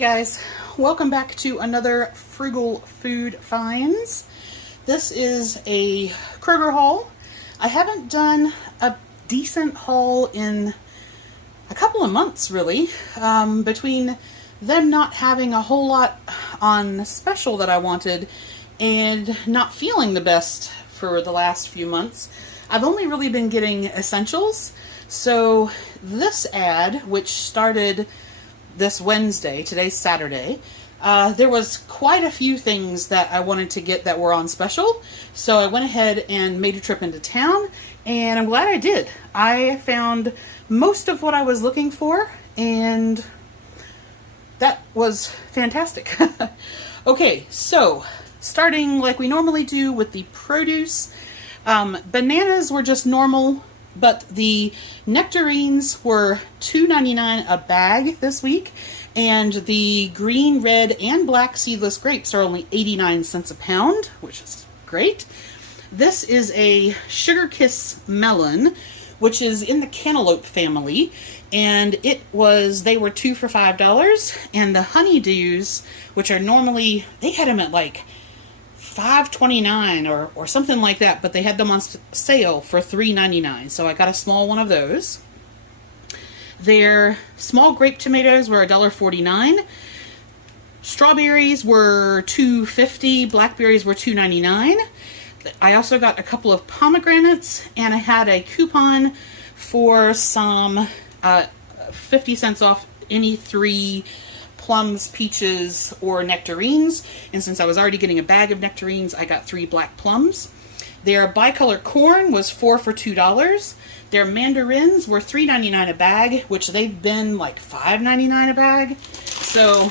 guys, welcome back to another Frugal Food Finds. This is a Kroger haul. I haven't done a decent haul in a couple of months, really, between them not having a whole lot on special that I wanted and not feeling the best for the last few months. I've only really been getting essentials. So this ad, which started this Wednesday, today's Saturday, there was quite a few things that I wanted to get that were on special. So I went ahead and made a trip into town, and I'm glad I did. I found most of what I was looking for, and that was fantastic. Okay, so starting like we normally do with the produce, bananas were just normal, but the nectarines were $2.99 a bag this week, and the green, red, and black seedless grapes are only 89 cents a pound, which is great. This is a Sugar Kiss melon, which is in the cantaloupe family, and they were 2 for $5, and the honeydews, which are normally, they had them at like $5.29 or something like that, but they had them on sale for $3.99, so I got a small one of those. Their small grape tomatoes were $1.49. Strawberries were $2.50. Blackberries were $2.99. I also got a couple of pomegranates, and I had a coupon for some 50 cents off any 3 plums, peaches, or nectarines. And since I was already getting a bag of nectarines, I got 3 black plums. Their bicolor corn was 4 for $2. Their mandarins were $3.99 a bag, which they've been like $5.99 a bag. So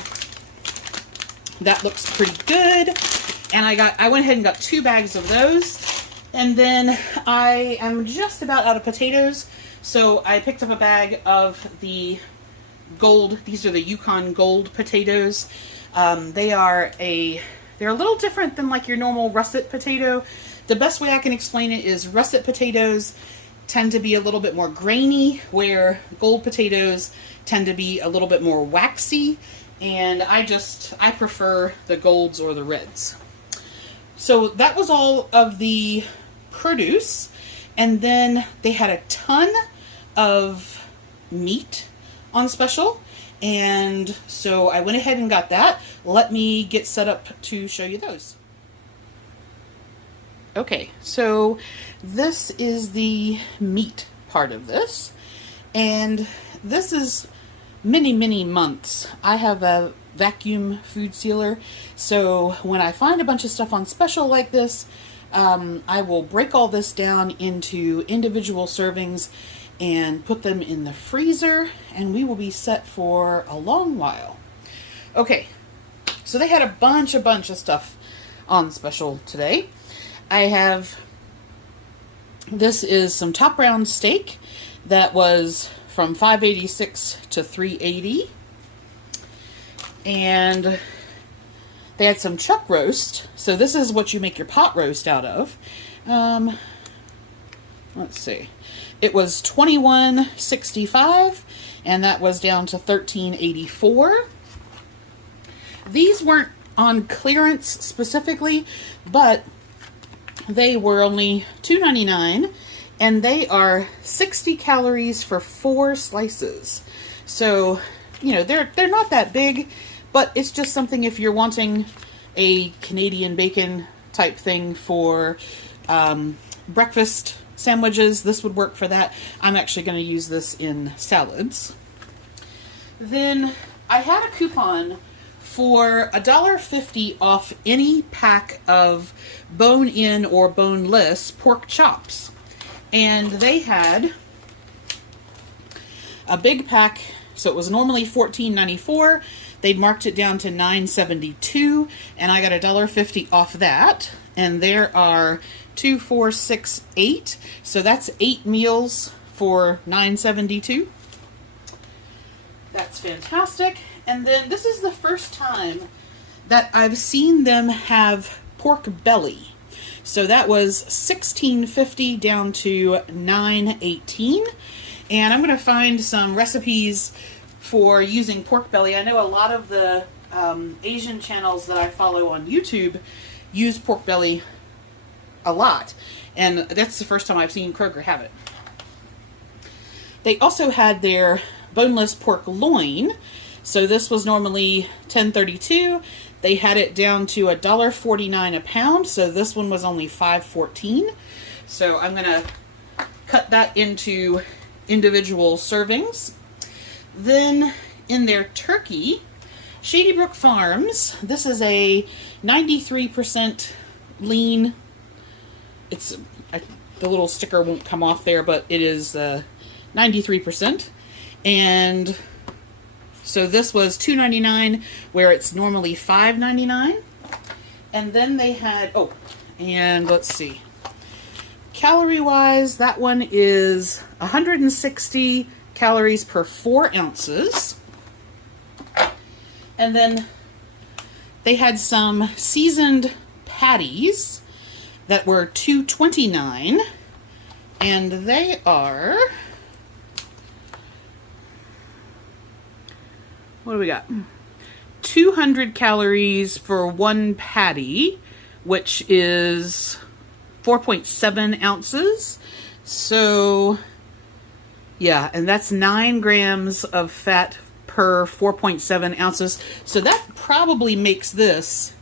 that looks pretty good. And I went ahead and got 2 bags of those. And then I am just about out of potatoes, so I picked up a bag of the gold. These are the Yukon gold potatoes. They're a little different than like your normal russet potato. The best way I can explain it is russet potatoes tend to be a little bit more grainy, where gold potatoes tend to be a little bit more waxy, and I prefer the golds or the reds. So that was all of the produce, and then they had a ton of meat on special, and so I went ahead and got that. Let me get set up to show you those. Okay, so this is the meat part of this, and this is many months. I have a vacuum food sealer, so when I find a bunch of stuff on special like this, I will break all this down into individual servings and put them in the freezer, and we will be set for a long while. Okay, so they had a bunch of stuff on special today. This is some top round steak that was from $5.86 to $3.80. And they had some chuck roast. So this is what you make your pot roast out of. Let's see. It was $21.65, and that was down to $13.84. These weren't on clearance specifically, but they were only $2.99, and they are 60 calories for 4 slices. So, you know, they're not that big, but it's just something if you're wanting a Canadian bacon type thing for breakfast sandwiches, this would work for that. I'm actually going to use this in salads. Then I had a coupon for $1.50 off any pack of bone-in or boneless pork chops. And they had a big pack, so it was normally $14.94. They'd marked it down to $9.72, and I got $1.50 off that. And there are 2, 4, 6, 8. So that's 8 meals for $9.72. That's fantastic. And then this is the first time that I've seen them have pork belly. So that was $16.50 down to $9.18. And I'm going to find some recipes for using pork belly. I know a lot of the Asian channels that I follow on YouTube use pork belly a lot, and that's the first time I've seen Kroger have it. They also had their boneless pork loin. So this was normally $10.32. They had it down to $1.49 a pound. So this one was only $5.14. So I'm going to cut that into individual servings. Then in their turkey, Shady Brook Farms, this is a 93% lean. It's the little sticker won't come off there, but it is 93%. And so this was $2.99, where it's normally $5.99. And then they had, oh, and let's see. Calorie-wise, that one is 160 calories per 4 ounces. And then they had some seasoned patties that were $2.29. And they are, what do we got? 200 calories for 1 patty, which is 4.7 ounces. So, yeah, and that's 9 grams of fat per 4.7 ounces. So that probably makes this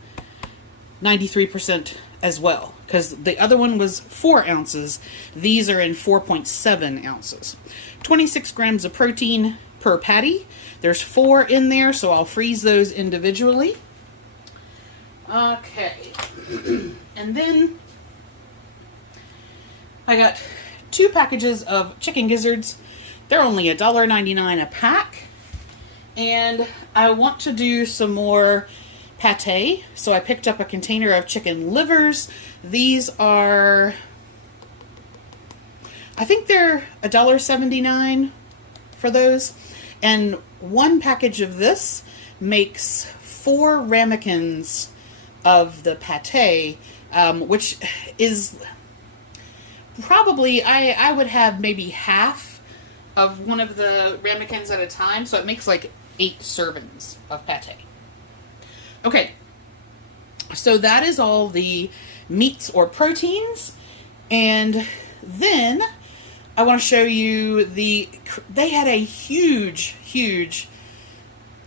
93% as well, because the other one was 4 ounces. These are in 4.7 ounces. 26 grams of protein per patty. There's 4 in there, so I'll freeze those individually. Okay. And then I got 2 packages of chicken gizzards. They're only $1.99 a pack. And I want to do some more pate, so I picked up a container of chicken livers. These are, I think they're $1.79 for those. And 1 package of this makes 4 ramekins of the pate, which is probably, I would have maybe half of one of the ramekins at a time, so it makes like 8 servings of pate. Okay, so that is all the meats or proteins, and then I want to show you they had a huge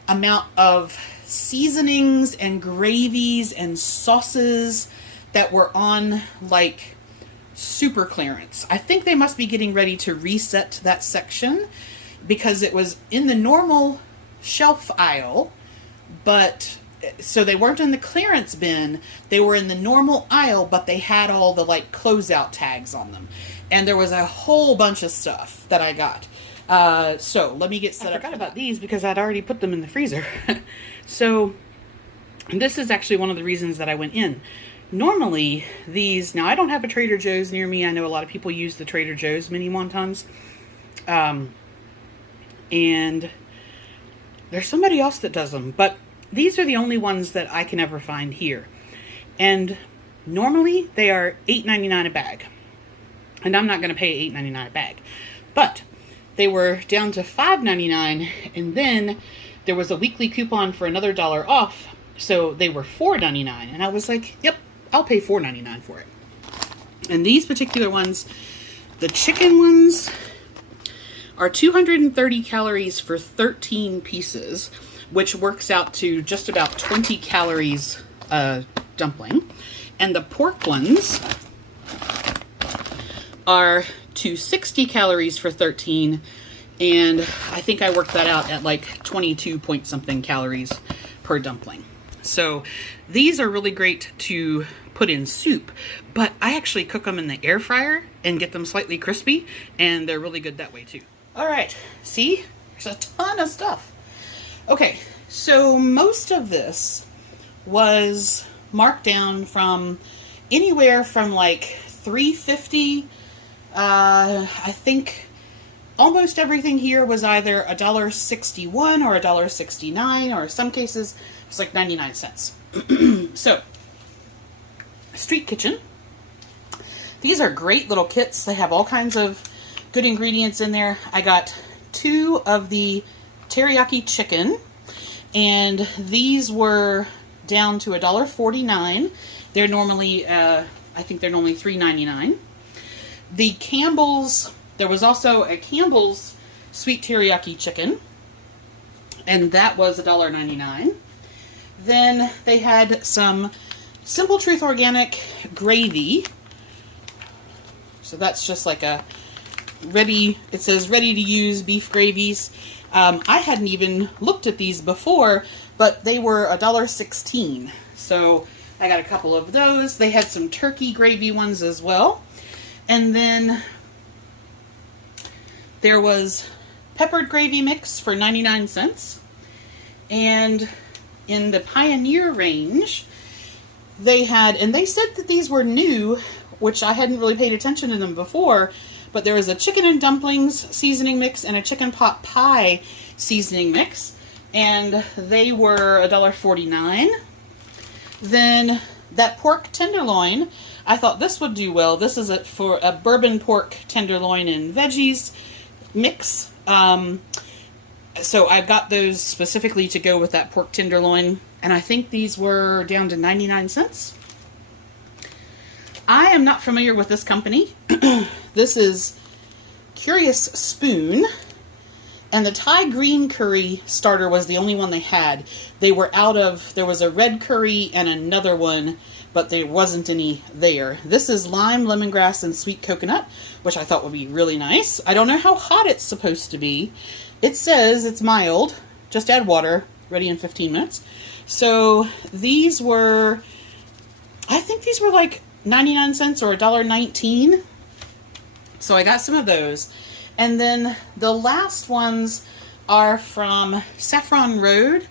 amount of seasonings and gravies and sauces that were on like super clearance. I think they must be getting ready to reset that section, because it was in the normal shelf aisle, but so they weren't in the clearance bin, they were in the normal aisle, but they had all the like closeout tags on them. And there was a whole bunch of stuff that I got. So let me get set up. I forgot about these because I'd already put them in the freezer. So this is actually one of the reasons that I went in. Normally these, now I don't have a Trader Joe's near me. I know a lot of people use the Trader Joe's mini wontons. And there's somebody else that does them, but these are the only ones that I can ever find here. And normally they are $8.99 a bag. And I'm not going to pay $8.99 a bag. But they were down to $5.99, and then there was a weekly coupon for another $1 off. So they were $4.99. And I was like, yep, I'll pay $4.99 for it. And these particular ones, the chicken ones, are 230 calories for 13 pieces, which works out to just about 20 calories a dumpling. And the pork ones are 260 calories for 13, and I think I worked that out at like 22 point something calories per dumpling. So these are really great to put in soup, but I actually cook them in the air fryer and get them slightly crispy, and they're really good that way too. All right, see, there's a ton of stuff. Okay, so most of this was marked down from anywhere from like $3.50. I think almost everything here was either $1.61 or $1.69, or in some cases it's like 99 cents. So, Street Kitchen. These are great little kits. They have all kinds of good ingredients in there. I got 2 of the Teriyaki Chicken, and these were down to $1.49. They're normally, I think they're normally $3.99. The Campbell's, there was also a Campbell's Sweet Teriyaki Chicken, and that was $1.99. Then they had some Simple Truth Organic gravy. So that's just like a ready, it says ready to use beef gravies. I hadn't even looked at these before, but they were $1.16. So I got a couple of those. They had some turkey gravy ones as well. And then there was peppered gravy mix for 99 cents. And in the Pioneer range, they had, and they said that these were new, which I hadn't really paid attention to them before, but there was a chicken and dumplings seasoning mix and a chicken pot pie seasoning mix, and they were $1.49. Then that pork tenderloin, I thought this would do well. This is for a bourbon pork tenderloin and veggies mix. So I got those specifically to go with that pork tenderloin, and I think these were down to 99 cents. I am not familiar with this company. This is Curious Spoon, and the Thai green curry starter was the only one they had. They were out of, there was a red curry and another one, but there wasn't any there. This is lime, lemongrass, and sweet coconut, which I thought would be really nice. I don't know how hot it's supposed to be. It says it's mild. Just add water. Ready in 15 minutes. So these were, I think these were like 99 cents or $1.19. So I got some of those. And then the last ones are from Saffron Road.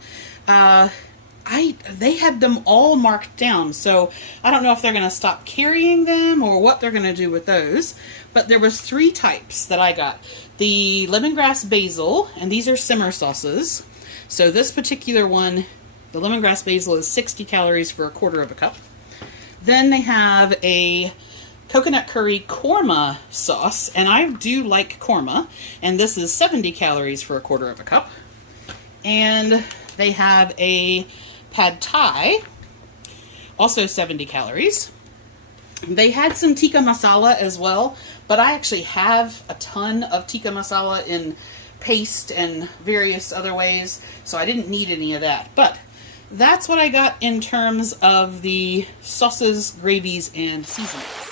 They had them all marked down, so I don't know if they're going to stop carrying them or what they're going to do with those. But there was 3 types that I got. The lemongrass basil, and these are simmer sauces. So this particular one, the lemongrass basil, is 60 calories for a quarter of a cup. Then they have a coconut curry korma sauce, and I do like korma, and this is 70 calories for a quarter of a cup. And they have a pad thai, also 70 calories. They had some tikka masala as well, but I actually have a ton of tikka masala in paste and various other ways, so I didn't need any of that. But that's what I got in terms of the sauces, gravies, and seasonings.